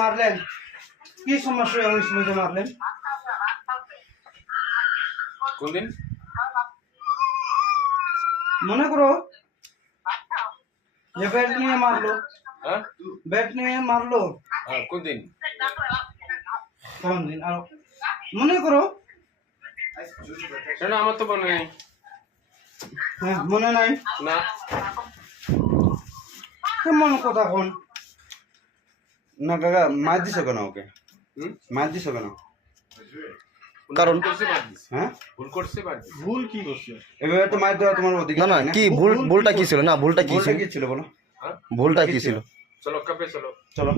মারলেন কি সমস্যা হয়েছিল যে মারলেন? কোনদিন? মনে করো যে ব্যাট নিয়ে মারলো, হ্যাঁ ব্যাট নিয়ে মারলো কোনদিন? কোন দিন? আর মনে করো না আমার তো মনে নেই। হ্যাঁ মনে নাই না কেমন কথা কোন না কাকা মার দিছো কেন ওকে? মার দিছো কেন? কারণ হ্যাঁ ভুল করছে বাড়ি ভুল কি করছে? এভাবে তো মার দেওয়া তোমার অধিকার না নাই, কি ভুলটা কি ছিল? না ভুলটা কি ভুলটা ছিল? কি ছিল বলো? ভুলটা কি ছিল? চলো কাপে চলো। চলো